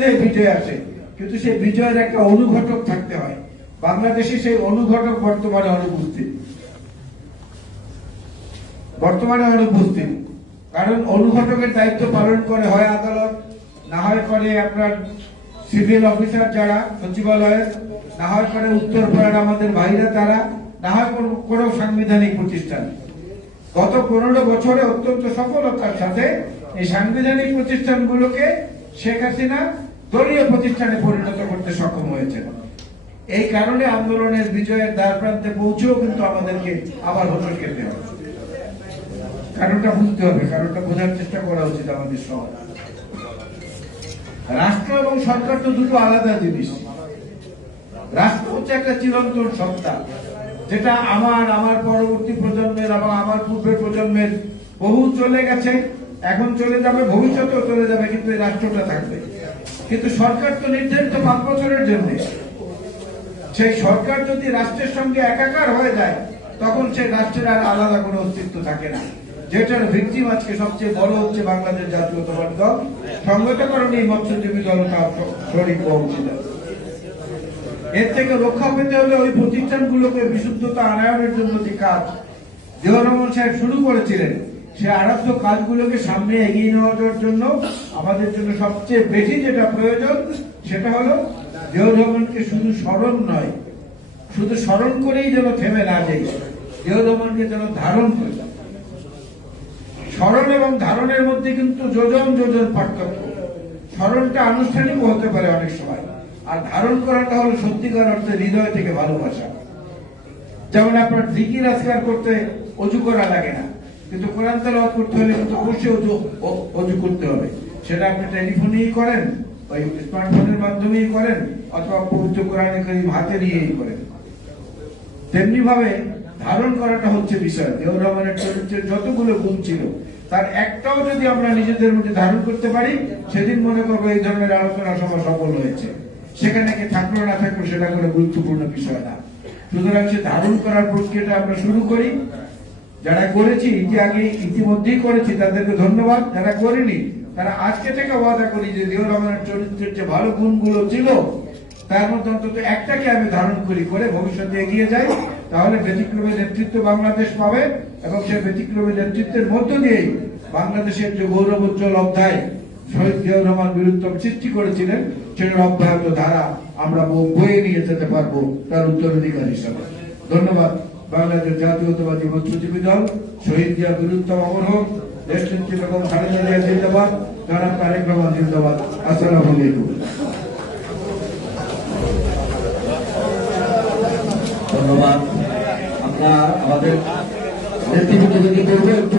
আনন্দে বিজয় আসে, কিন্তু সেই বিজয়ের একটা অনুঘটক থাকতে হয়। বাংলাদেশে সেই অনুঘটক বর্তমানে অনুপস্থিত। কারণ অনুঘটকের দায়িত্ব পালন করে হয় আদালত, না হয় করে আপনার সিভিল অফিসার যারা সচিবালয়ের, না হয় করে উত্তরপাড়ার আমাদের ভাইরা তারা, না হয় কোনো সাংবিধানিক প্রতিষ্ঠান। গত 15 বছরে অত্যন্ত সফলতার সাথে এই সাংবিধানিক প্রতিষ্ঠানগুলোকে শেখ হাসিনা দলীয় প্রতিষ্ঠানে পরিণত করতে সক্ষম হয়েছে। এই কারণে আন্দোলনের বিজয়ের দ্বার প্রান্তে পৌঁছেও কিন্তু আমাদেরকে আবার হোঁচট খেতে হবে। কারণটা বুঝতে হবে, কারণটা বোঝার চেষ্টা করা উচিত আমাদের সবার। রাষ্ট্র এবং সরকার তো দুটো আলাদা জিনিস। রাষ্ট্র হচ্ছে একটা চিরন্তন সত্তা, যেটা আমার পরবর্তী প্রজন্মের এবং আমার পূর্বের প্রজন্মের বহু চলে গেছে, এখন চলে যাবে, ভবিষ্যতেও চলে যাবে, কিন্তু এই রাষ্ট্রটা থাকবে। কিন্তু সরকার তো নির্ধারিত 5 বছরের জন্য। সেই সরকার যদি রাষ্ট্রের সঙ্গে একাকার হয়ে যায়, তখন সেই রাষ্ট্রের আর আলাদা কোনো অস্তিত্ব থাকে না। যেটার ভিকটিম আজকে সবচেয়ে বড় হচ্ছে বাংলাদেশ জাতীয়তাবাদী দল, সংগঠকরণ এই মৎস্যজীবী দল শরীর পৌঁছিল। এর থেকে রক্ষা পেতে হলে ওই প্রতিষ্ঠানগুলোকে বিশুদ্ধতা আনায়নের জন্য যে কাজ জিয়াউর রহমান সাহেব শুরু করেছিলেন, সে আরাধ্য কাজগুলোকে সামনে এগিয়ে নেওয়ার জন্য আমাদের জন্য সবচেয়ে বেশি যেটা প্রয়োজন, সেটা হলো জিয়াউর রহমানকে শুধু স্মরণ নয়, শুধু স্মরণ করেই যেন থেমে না যাই, জিয়াউর রহমানকে যেন ধারণ করে। স্মরণ এবং ধারণের মধ্যে কিন্তু যোজন যোজন পার্থক্য। স্মরণটা আনুষ্ঠানিক হতে পারে অনেক সময়, আর ধারণ করাটা হলো সত্যিকার অর্থে হৃদয় থেকে ভালোবাসা। যেমন আপনার জিকির আজকার করতে অজু করা লাগে না, কিন্তু কোরআন তেলাওয়াত করতে হলে কিন্তু অবশ্যই অজু করতে হবে। সেটা আপনি টেলিফোনেই করেন, ওই স্মার্টফোনের মাধ্যমেই করেন, অথবা পবিত্র কোরআনে কারীম হাতে নিয়েই করেন। তেমনি ভাবে ধারণ করাটা হচ্ছে বিষয়। জিয়াউর রহমানের চরিত্রের যতগুলো গুণ ছিল, তার একটাও যদি আমরা নিজেদের মধ্যে ধারণ করতে পারি, সেদিন মনে করবো এই ধরনের আলোচনা সভা সফল হয়েছে। সেখানে কি থাকলো না থাকলো সেটা কোনো গুরুত্বপূর্ণ বিষয় না। সুতরাং সে ধারণ করার প্রক্রিয়াটা আমরা শুরু করি। যারা করেছি ইতিমধ্যেই করেছি তাদেরকে ধন্যবাদ। যারা করেনি তারা আজকে থেকে ওয়াদা করি যে জিয়াউর রহমানের চরিত্রের যে ভালো গুণগুলো ছিল, তার মধ্যে অন্তত একটাকে আমি ধারণ করি, করে ভবিষ্যতে এগিয়ে যাই। তাহলে ব্যতিক্রমী নেতৃত্ব বাংলাদেশ পাবে, এবং সেই ব্যতিক্রমী নেতৃত্বের মধ্য দিয়েই বাংলাদেশের যে গৌরবোজ্জ্বল অধ্যায় শহীদ জিয়াউর রহমান বীরত্ব সৃষ্টি করেছিলেন, সেটার অব্যাহত ধারা আমরা বয়ে নিয়ে যেতে পারবো তার উত্তরাধিকার হিসাবে। ধন্যবাদ। বাংলাদেশ জাতীয়তাবাদী মৎস্যজীবী দল, শহীদ জিয়া বীরত্ব অমর হোক, দেশ নেত্রী বেগম খালেদা জিয়া জিন্দাবাদ, জনাব তারেক রহমান জিন্দাবাদ। আসসালামু আলাইকুম। ধন্যবাদ। আমরা আমাদের নেতৃত্ব যদি করবো একটু